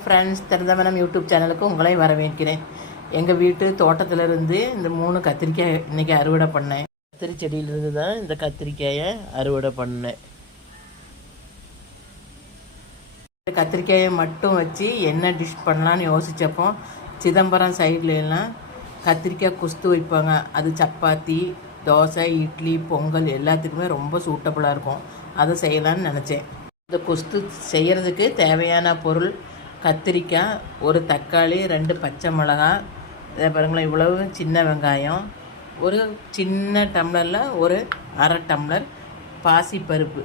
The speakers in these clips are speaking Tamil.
ஃப்ரெண்ட்ஸ், திறந்தமனம் யூடியூப் சேனலுக்கு உங்களை வரவேற்கிறேன். எங்கள் வீட்டு தோட்டத்திலிருந்து இந்த 3 கத்திரிக்காய் இன்றைக்கி அறுவடை பண்ணேன். கத்திரி செடியிலிருந்து தான் இந்த கத்திரிக்காயை அறுவடை பண்ணேன். இந்த கத்திரிக்காயை மட்டும் வச்சு என்ன டிஷ் பண்ணலான்னு யோசித்தப்போ, சிதம்பரம் சைட்லாம் கத்திரிக்காய் குஸ்து வைப்பாங்க. அது சப்பாத்தி, தோசை, இட்லி, பொங்கல் எல்லாத்துக்குமே ரொம்ப சூட்டபுளாக இருக்கும். அதை செய்யலான்னு நினச்சேன். இந்த குஸ்து செய்கிறதுக்கு தேவையான பொருள்: கத்திரிக்காய், ஒரு தக்காளி, 2 பச்சை மிளகாய், இதை பாருங்களேன், இவ்வளவு சின்ன வெங்காயம், ஒரு சின்ன டம்ளரில் ஒரு அரை டம்ளர் பாசிப்பருப்பு.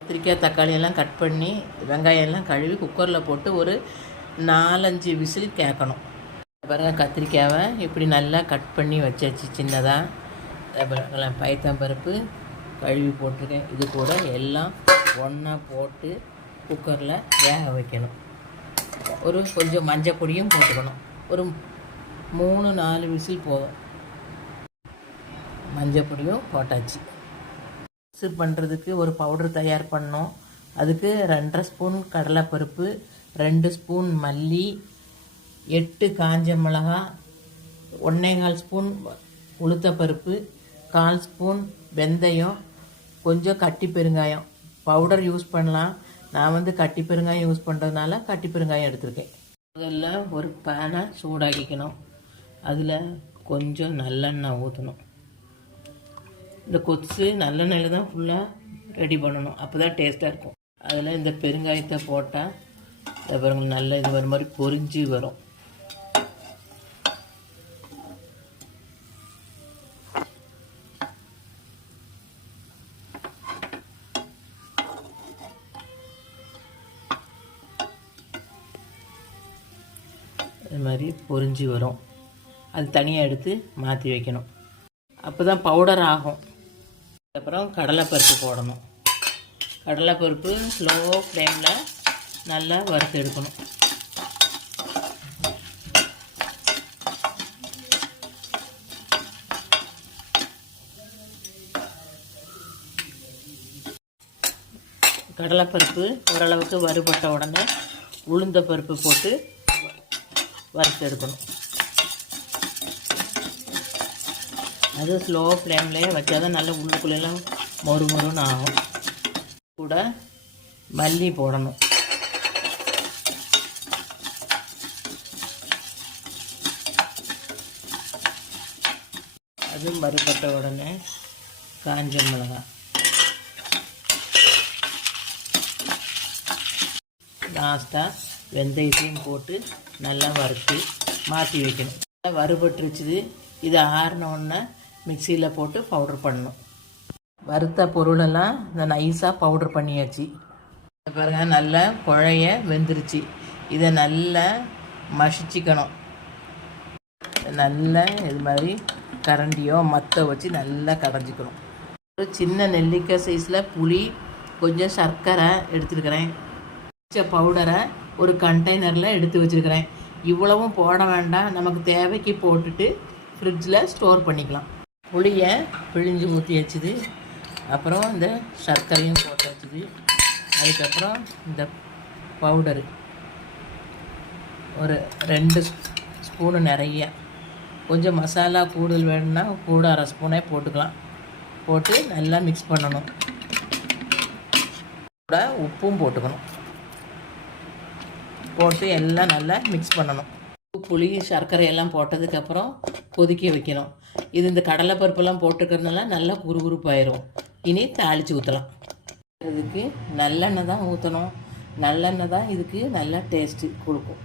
கத்திரிக்காய் தக்காளி எல்லாம் கட் பண்ணி வெங்காயம் எல்லாம் கழுவி குக்கரில் போட்டு ஒரு 4-5 விசில் கேட்கணும். பாருங்கள், கத்திரிக்காயை இப்படி நல்லா கட் பண்ணி வச்சாச்சு சின்னதாக. பயத்தம்பருப்பு கழுவி போட்டிருக்கேன். இது கூட எல்லாம் ஒன்றா போட்டு குக்கரில் வேக வைக்கணும். கொஞ்சம் மஞ்சள் பொடியும் போட்டுக்கணும். ஒரு 3-4 விசில் போதும். மஞ்சள் பொடியும் போட்டாச்சு. மிக்ஸ் பண்ணுறதுக்கு ஒரு பவுடர் தயார் பண்ணோம். அதுக்கு 2.5 ஸ்பூன் கடலைப்பருப்பு, 2 ஸ்பூன் மல்லி, 8 காஞ்ச மிளகாய், 1.25 ஸ்பூன் உளுத்தப்பருப்பு, 1/4 ஸ்பூன் வெந்தயம், கொஞ்சம் கட்டி பெருங்காயம். பவுடர் யூஸ் பண்ணலாம். நான் கட்டி பெருங்காயம் யூஸ் பண்ணுறதுனால கட்டி பெருங்காயம் எடுத்திருக்கேன். முதல்ல ஒரு பேனை சூடாக்கிக்கணும். அதில் கொஞ்சம் நல்லெண்ணெய் ஊற்றணும். இந்த கொத்து நல்லெண்ணெயில் தான் ஃபுல்லாக ரெடி பண்ணணும். அப்போ தான் டேஸ்ட்டாக இருக்கும். அதில் இந்த பெருங்காயத்தை போட்டால் பாருங்கள், நல்ல இது வர மாதிரி பொரிஞ்சு வரும். இது மாதிரி பொரிஞ்சு வரும். அது தனியாக எடுத்து மாற்றி வைக்கணும். அப்போ தான் பவுடர் ஆகும். அப்புறம் கடலைப்பருப்பு போடணும். கடலைப்பருப்பு ஸ்லோ ஃப்ளேமில் நல்லா வறுத்து எடுக்கணும். கடலைப்பருப்பு ஓரளவுக்கு வறுபட்ட உடனே உளுந்த பருப்பு போட்டு வறுத்து எடுக்கணும். அது ஸ்லோ ஃப்ளேம்லேயே வச்சா தான் நல்ல உள்ளுக்குள்ளெல்லாம் மொறுன்னு ஆகும். கூட மல்லி போடணும். அதுவும் வறுபட்ட உடனே காஞ்ச மிளகாய், லாஸ்ட்டாக வெந்தயத்தையும் போட்டு நல்லா வறுத்து மாற்றி வைக்கணும். வறுபட்டுருச்சுது. இது ஆறினோடனே மிக்சியில் போட்டு பவுட்ரு பண்ணணும். வறுத்த பொருளெல்லாம் இந்த நைஸாக பவுட்ரு பண்ணியாச்சு. பாருங்க, நல்லா குழைய வெந்துருச்சு. இதை நல்லா மசிச்சிக்கணும். நல்லா இது மாதிரி கரண்டியோ மற்ற வச்சு நல்லா கடைஞ்சிக்கணும். ஒரு சின்ன நெல்லிக்காய் சைஸில் புளி, கொஞ்சம் சர்க்கரை எடுத்துருக்கிறேன். பவுடரை ஒரு கண்டெய்னரில் எடுத்து வச்சுருக்கிறேன். இவ்வளவும் போட வேண்டாம், நமக்கு தேவைக்கு போட்டுட்டு ஃப்ரிட்ஜில் ஸ்டோர் பண்ணிக்கலாம். புளியை பிழிஞ்சு ஊற்றி வச்சுது. அப்புறம் இந்த சர்க்கரையும் போட்டு வச்சுது. அதுக்கப்புறம் இந்த பவுடரு ஒரு 2 ஸ்பூனு நிறைய. கொஞ்சம் மசாலா கூடுதல் வேணும்னா கூட 1/2 ஸ்பூனே போட்டுக்கலாம். போட்டு நல்லா மிக்ஸ் பண்ணணும். கூட உப்பும் போட்டுக்கணும். போட்டு எல்லாம் நல்லா மிக்ஸ் பண்ணணும். புளி சர்க்கரை எல்லாம் போட்டதுக்கப்புறம் கொதிக்க வைக்கணும். இது இந்த கடலைப்பருப்பெல்லாம் போட்டுக்கிறதுனால நல்லா குறுகுறுப்பாயிரும். இனி தாளித்து ஊற்றலாம். இதுக்கு நல்லெண்ணெய் தான் ஊற்றணும். நல்லெண்ணெய் தான் இதுக்கு நல்லா டேஸ்ட்டு கொடுக்கும்.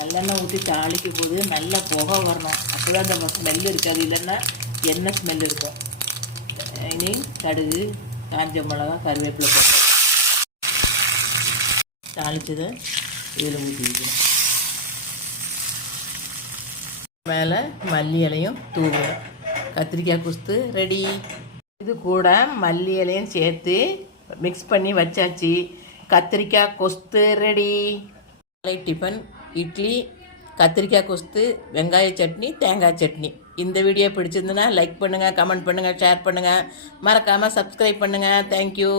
நல்லெண்ணெய் ஊற்றி தாளிக்கும் போது நல்லா புகை வரணும். அப்போ தான் அந்த ஸ்மெல் இருக்காது. இல்லைன்னா எண்ணெய் ஸ்மெல் இருக்கும். இனி கடுகு, காஞ்ச மிளகா, கருவேப்பிலை போட்டு தாளித்ததை இதில் ஊற்றி வைக்கணும். மேலே மல்லி இலையும் தூவணும். கத்திரிக்காய் குஸ்து ரெடி. இது கூட மல்லி இலையும் சேர்த்து மிக்ஸ் பண்ணி வச்சாச்சு. கத்திரிக்காய் கொஸ்து ரெடி. காலை டிஃபன் இட்லி, கத்திரிக்காய் கொஸ்து, வெங்காய சட்னி, தேங்காய் சட்னி. இந்த வீடியோ பிடிச்சிருந்துன்னா லைக் பண்ணுங்கள், கமெண்ட் பண்ணுங்கள், ஷேர் பண்ணுங்கள். மறக்காமல் சப்ஸ்கிரைப் பண்ணுங்கள். தேங்க்யூ.